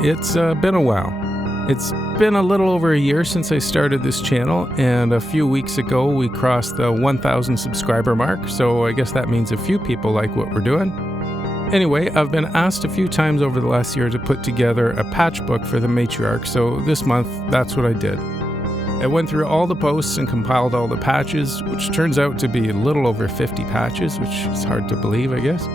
It's been a while. It's been a little over a year since I started this channel, and a few weeks ago we crossed the 1,000 subscriber mark, so I guess that means a few people like what we're doing. Anyway, I've been asked a few times over the last year to put together a patchbook for the Matriarch, so this month that's what I did. I went through all the posts and compiled all the patches, which turns out to be a little over 50 patches, which is hard to believe, I guess.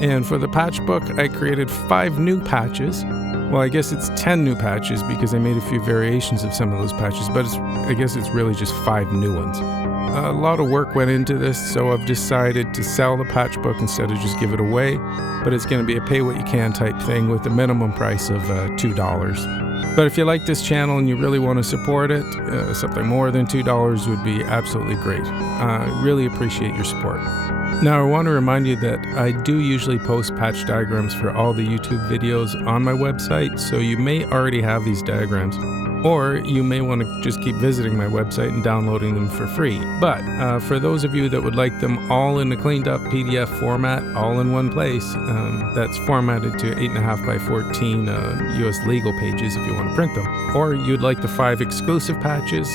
And for the patchbook, I created 5 new patches. Well, I guess it's 10 new patches because I made a few variations of some of those patches, but I guess it's really just 5 new ones. A lot of work went into this, so I've decided to sell the patchbook instead of just give it away, but it's going to be a pay-what-you-can type thing with a minimum price of $2. But if you like this channel and you really want to support it, something more than $2 would be absolutely great. I really appreciate your support. Now, I want to remind you that I do usually post patch diagrams for all the YouTube videos on my website, so you may already have these diagrams, or you may want to just keep visiting my website and downloading them for free. But for those of you that would like them all in a cleaned up PDF format, all in one place, that's formatted to 8.5 by 14 US legal pages if you want to print them, or you'd like the 5 exclusive patches,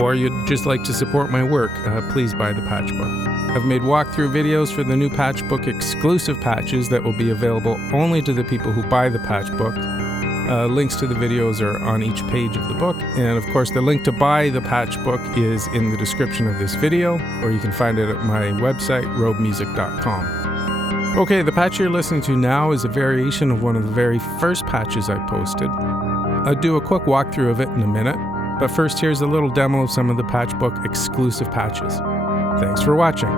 or you'd just like to support my work, please buy the patchbook. I've made walkthrough videos for the new patchbook exclusive patches that will be available only to the people who buy the patchbook. Links to the videos are on each page of the book, and of course the link to buy the patchbook is in the description of this video, or you can find it at my website, robemusic.com. Okay, the patch you're listening to now is a variation of one of the very first patches I posted. I'll do a quick walkthrough of it in a minute, but first here's a little demo of some of the patchbook exclusive patches. Thanks for watching.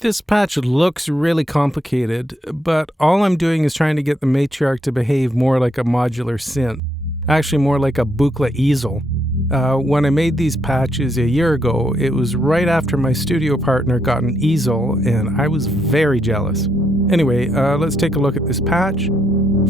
This patch looks really complicated, but all I'm doing is trying to get the Matriarch to behave more like a modular synth. Actually more like a Buchla easel. When I made these patches a year ago, it was right after my studio partner got an easel, and I was very jealous. Anyway, let's take a look at this patch.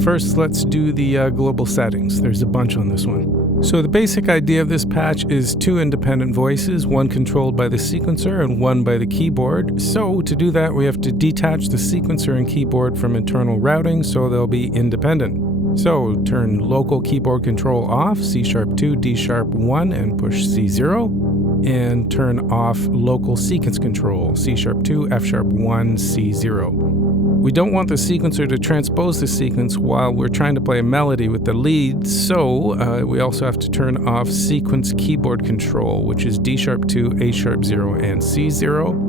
First, let's do the global settings. There's a bunch on this one. So the basic idea of this patch is 2 independent voices, one controlled by the sequencer and one by the keyboard. So to do that, we have to detach the sequencer and keyboard from internal routing so they'll be independent. So turn local keyboard control off, C#2, D#1, and push C0. And turn off local sequence control, C#2, F#1, C0. We don't want the sequencer to transpose the sequence while we're trying to play a melody with the lead, so we also have to turn off sequence keyboard control, which is D#2, A#0, and C0.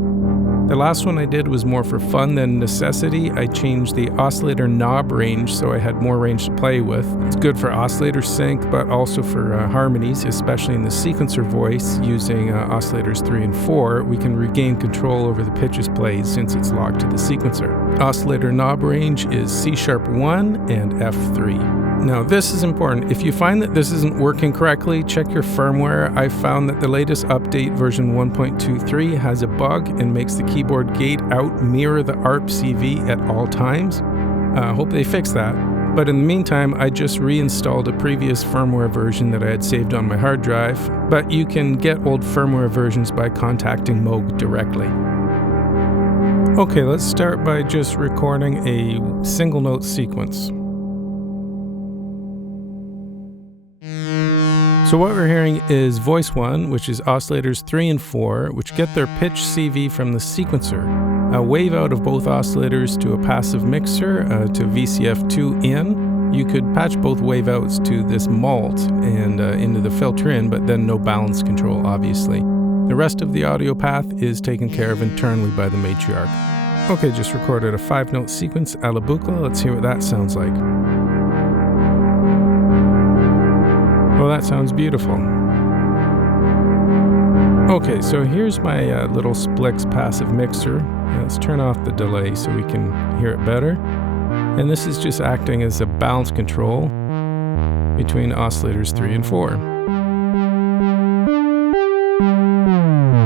The last one I did was more for fun than necessity. I changed the oscillator knob range so I had more range to play with. It's good for oscillator sync, but also for harmonies, especially in the sequencer voice. Using oscillators 3 and 4, we can regain control over the pitches played since it's locked to the sequencer. Oscillator knob range is C#1 and F3. Now this is important. If you find that this isn't working correctly, check your firmware. I found that the latest update, version 1.23, has a bug and makes the keyboard gate out mirror the ARP CV at all times. Hope they fix that. But in the meantime, I just reinstalled a previous firmware version that I had saved on my hard drive, but you can get old firmware versions by contacting Moog directly. Okay, let's start by just recording a single note sequence. So what we're hearing is voice 1, which is oscillators 3 and 4, which get their pitch CV from the sequencer. A wave out of both oscillators to a passive mixer to VCF2 in. You could patch both wave outs to this malt and into the filter in, but then no balance control, obviously. The rest of the audio path is taken care of internally by the Matriarch. Okay, just recorded a 5-note sequence a la Buchla. Let's hear what that sounds like. Well, that sounds beautiful. Okay, so here's my little Splix passive mixer. Let's turn off the delay so we can hear it better. And this is just acting as a balance control between oscillators 3 and 4.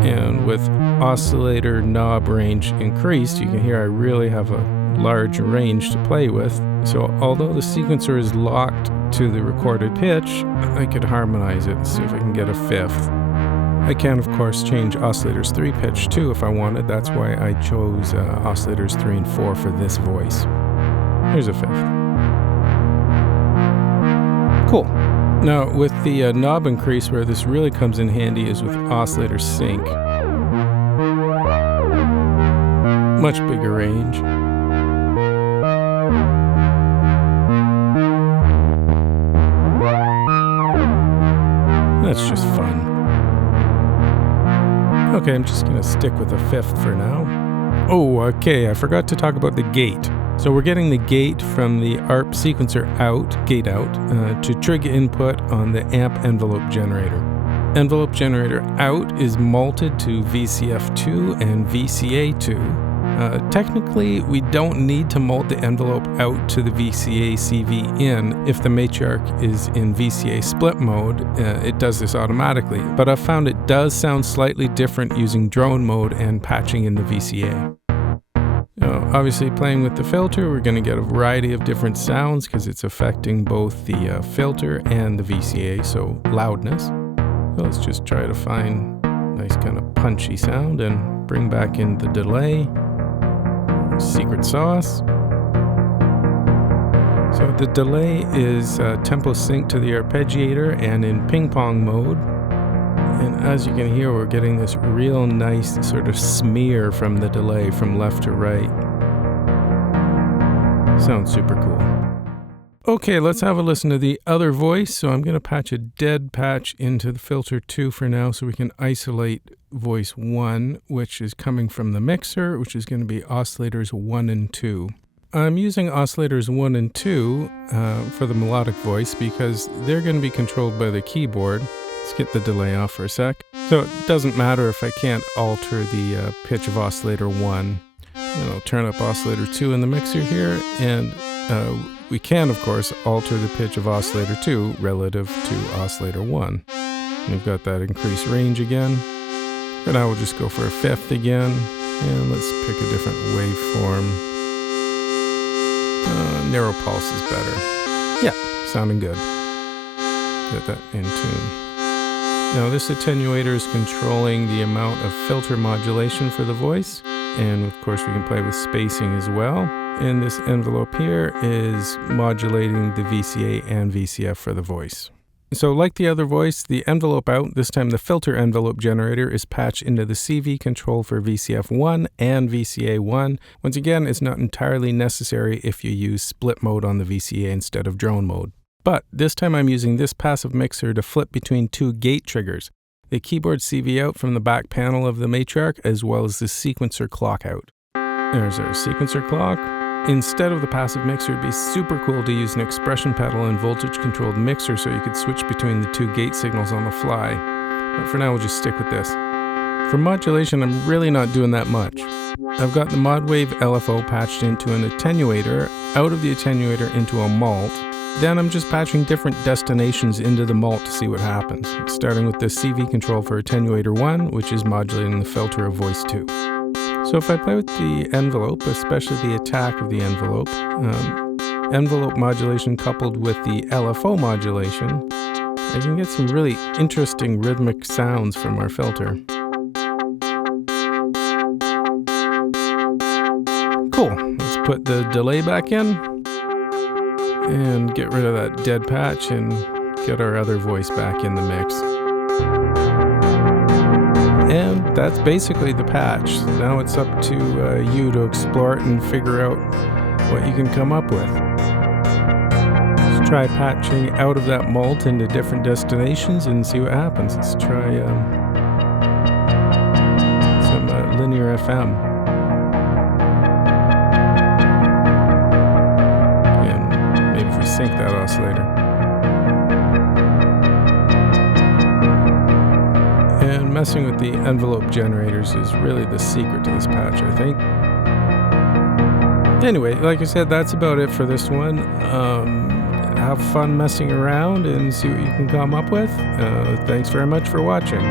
And with oscillator knob range increased, you can hear I really have a large range to play with. So although the sequencer is locked to the recorded pitch, I could harmonize it and see if I can get a 5th. I can of course change oscillators 3 pitch too if I wanted. That's why I chose oscillators 3 and 4 for this voice. Here's a 5th. Cool. Now with the knob increase, where this really comes in handy is with oscillator sync. Much bigger range. That's just fun. Okay, I'm just gonna stick with a 5th for now. Oh, okay, I forgot to talk about the gate. So we're getting the gate from the ARP sequencer out, gate out, to trig input on the amp envelope generator. Envelope generator out is malted to VCF2 and VCA2. Technically, we don't need to malt the envelope out to the VCA CV in. If the Matriarch is in VCA split mode, it does this automatically. But I've found it does sound slightly different using drone mode and patching in the VCA. Obviously, playing with the filter, we're going to get a variety of different sounds because it's affecting both the filter and the VCA, so loudness. So let's just try to find a nice kind of punchy sound and bring back in the delay. Secret sauce. So the delay is tempo sync to the arpeggiator and in ping pong mode. And as you can hear, we're getting this real nice sort of smear from the delay from left to right. Sounds super cool. Okay, let's have a listen to the other voice. So I'm going to patch a dead patch into the filter 2 for now so we can isolate voice 1, which is coming from the mixer, which is going to be oscillators 1 and 2. I'm using oscillators 1 and 2 for the melodic voice because they're going to be controlled by the keyboard. Let's get the delay off for a sec. So it doesn't matter if I can't alter the pitch of oscillator 1. I'll turn up oscillator 2 in the mixer here, and we can, of course, alter the pitch of oscillator 2 relative to oscillator 1. We've got that increased range again. And now we'll just go for a fifth again, and let's pick a different waveform. Narrow pulse is better. Yeah, sounding good. Get that in tune. Now this attenuator is controlling the amount of filter modulation for the voice, and of course we can play with spacing as well. And this envelope here is modulating the VCA and VCF for the voice. So like the other voice, the envelope out, this time the filter envelope generator, is patched into the CV control for VCF1 and VCA1. Once again, it's not entirely necessary if you use split mode on the VCA instead of drone mode. But this time I'm using this passive mixer to flip between two gate triggers, the keyboard CV out from the back panel of the Matriarch, as well as the sequencer clock out. There's our sequencer clock. Instead of the passive mixer, it'd be super cool to use an expression pedal and voltage-controlled mixer so you could switch between the two gate signals on the fly. But for now, we'll just stick with this. For modulation, I'm really not doing that much. I've got the ModWave LFO patched into an attenuator, out of the attenuator into a mult. Then I'm just patching different destinations into the mult to see what happens, starting with the CV control for attenuator 1, which is modulating the filter of voice 2. So if I play with the envelope, especially the attack of the envelope, envelope modulation coupled with the LFO modulation, I can get some really interesting rhythmic sounds from our filter. Cool, let's put the delay back in and get rid of that dead patch and get our other voice back in the mix. And that's basically the patch. Now it's up to you to explore it and figure out what you can come up with. Let's try patching out of that mult into different destinations and see what happens. Let's try some linear FM. And maybe if we sync that oscillator. And messing with the envelope generators is really the secret to this patch, I think. Anyway, like I said, that's about it for this one. Have fun messing around and see what you can come up with. Thanks very much for watching.